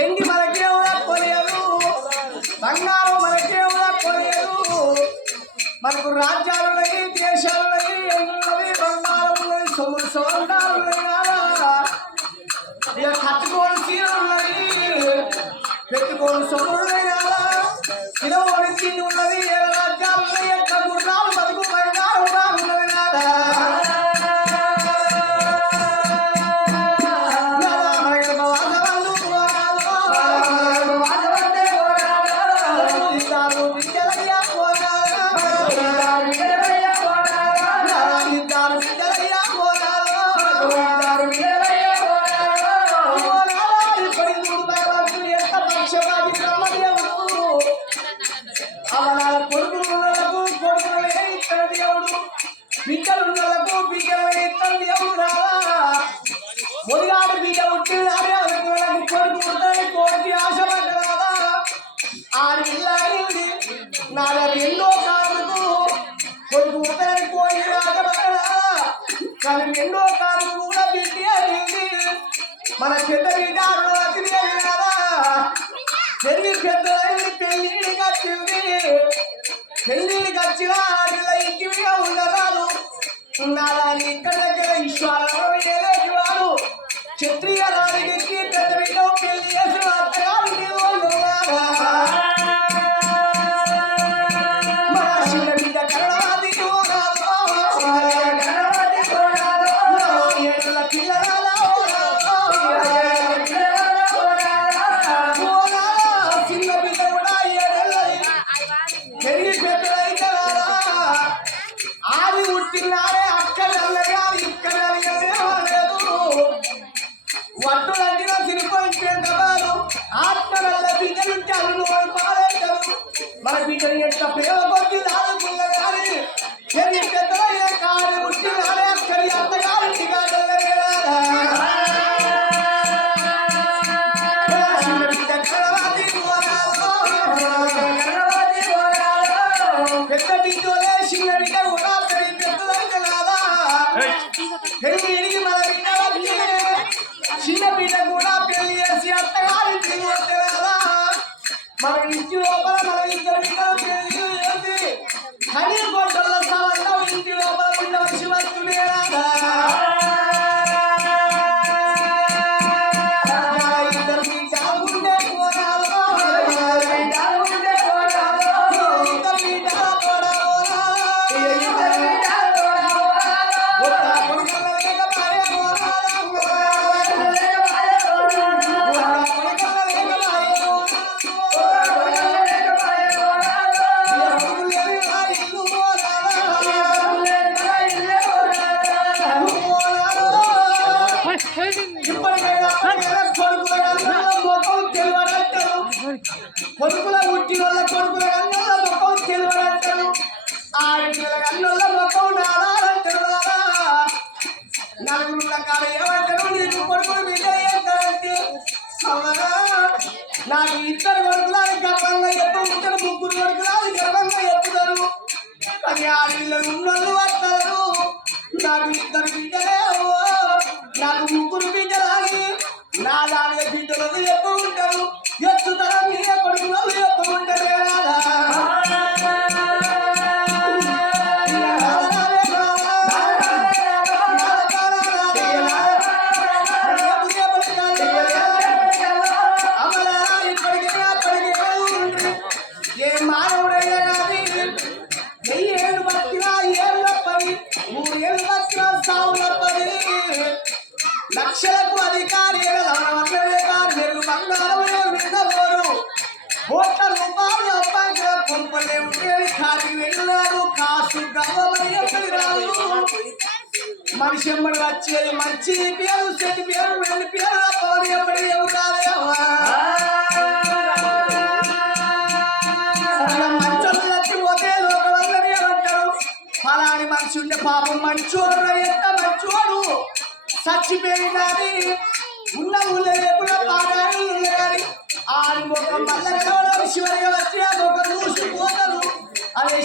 ఎండి మనకేమో పోలేదు, బంగారం మనకేమో పోలేదు. మనకు రాజ్యాలున్నది, దేశాలున్నది, ఎండున్నది, బంగారం ఉన్నది, సొమ్ములు సొంతాలు ఉన్నది కదా. ఇక కట్టుకోని చీరలు ఉన్నది, పెట్టుకోని సొమ్ములు ఉన్నాయి కదా. తినవని తిండి ఉన్నది, ఏ రాజ్యాలు ఉన్నాయి, ఎక్కడ గుర్రాలు బతుకు బంగారం బాగున్నది కదా. బిడ్డలున్నలకు బిడ్డలు ఇస్తాను దేవుడు రావా. మొదలాడు బిడ్డ పుట్టినారే కొడుకు పుట్టాలి, కోటి ఆశపడ్డా. ఆడి పిల్లాడింది నాలుగు ఎన్నో కారుకు కొడుకు పుట్టాలని కోటి ఆశపడ్డా. కానీ ఎన్నో కారుకు కూడా బిడ్డ అయింది. మన పెద్ద బిడ్డ అతిథి కదా. పెళ్లి పెద్దలైంది, పెళ్లిడికి వచ్చింది. పెళ్లిడికి వచ్చిన ఆడపిల్ల ఇంటిగా ఉండరాదు. నారాని ఇక్కడ దగ్గర ఈశ్వరాలు వాడు క్షత్రియ రాజుకి పెద్ద బిడ్డ పెళ్లి చేసిన అత్తగారు మన చిన్న బిడ్డ కరణాది ఏళ్ళ పిల్లల చిన్న బిడ్డ కూడా ఏళ్ళది పెరిగి పెద్దలైతే ఆది పుట్టినారే అక్కడ అల్లగారు ఇక్కడ లేదు. వడ్డులంటిన సిరిపోయింటారు, ఆత్మల బిడ్డ నుంచి అల్లు పాలవుతారు. మన బిడ్డని ఎంత ప్రేమ కొద్ది ఆడుకున్న కానీ పెరిగి పెద్దలైన కాదు పుట్టినారే అక్కడి అత్తగారింటి కాదు. పెద్ద బిడ్డలే చిన్న బిడ్డ కూడా పెద్దలైతే కాదా. పెళ్లి మన బిడ్డ వచ్చి చిన్న బిడ్డ కూడా పెళ్లి చేసి అత్తగారింటి వస్తే కదా. మన ఇంటి లోపల మన ఇద్దరు బిడ్డలు పెళ్లి చేసి కనీ గొడ్డల సవన్న ఇంటి లోపల బిడ్డ వచ్చి వస్తుండే కదా. ఇద్దరు బిడ్డ ఉండే పోరాలు, కొడుకుల ఉట్టి వల్ల కొడుకుల కన్నుల ముఖం తెలివడంటారు, ఆడపిల్లల కన్నుల ముఖం నాడాలంటారు కదా. నలుగురుల కాడ ఏమంటారు, నీకు కొడుకులు బిడ్డ ఏంటంటే అవరా నాకు ఇద్దరు కొడుకులాది గర్వంగా ఎప్పుకుంటారు, ముగ్గురు కొడుకులాది గర్వంగా ఎప్పుతారు. కానీ ఆడపిల్లలు ఉన్నోళ్ళు వస్తారు. నాకు ఇద్దరు బిడ్డలే, నాకు ముగ్గురు బిడ్డలాగి నా దాని బిడ్డలు ఎప్పుకుంటారు. ఎత్తుతర మీద కొడుకులు ఎప్పుకుంటారు కదా. ఏ మానవుడైనా కానీ 1000 ఏళ్ళు బతికినా ఏళ్ళ పని, 3 ఏళ్ళు బతికినా సావుల పని. లక్షలకు అధికారి బంగారం విడవరు, కోట్ల రూపాయలు అబ్బాయి కొంపలే ఉండేది. ఖాళీ వెళ్ళాడు కాసు గవ్వమని ఎక్కడి రాదు. మనిషి ఎమ్మడి వచ్చేది మంచి పేరు, చెడు పేరు, వెళ్ళి పేరు పవన్ ఎప్పటి ఎవరాదేవా. మంచోళ్ళు చచ్చిపోతే లోకలందరూ ఏమంటారు, ఫలాని మనిషి ఉండే పాపం మంచోడు, ఎంత మంచోడు చచ్చిపోయినది ఉన్న ఊళ్ళో లేకుండా పాడాలి కానీ ఆడి ముఖం మళ్ళీ శివయ్య వచ్చి ఆ ముఖం చూసిపోతారు. అదే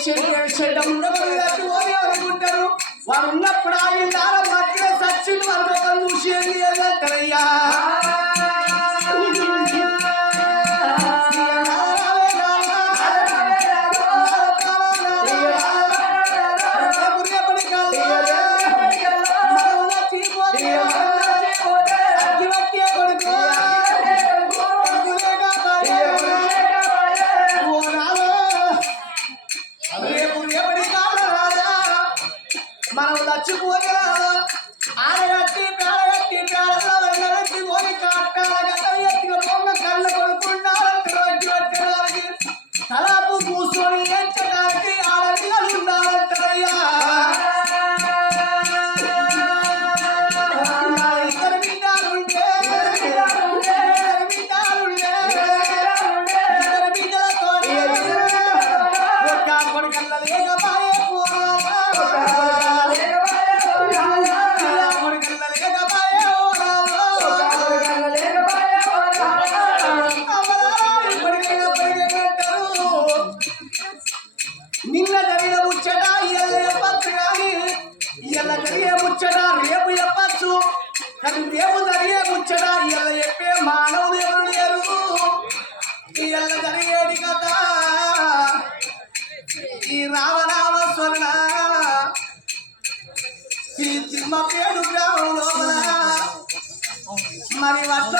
చెడ్డ ఉండకూడదు చచ్చిపోయి అనుకుంటారు. వారు ఉన్నప్పుడు ఆయన మధ్య సచ్చింది వాళ్ళ ముఖం చూసి అంటారయ్యా. మానవులు ఎవరు లేరు ఇళ్ళ జరిగేది కదా ఈ రామనామ స్వర్ణ ఈ తిమ్మపేడు గ్రామంలో మరి వట్ల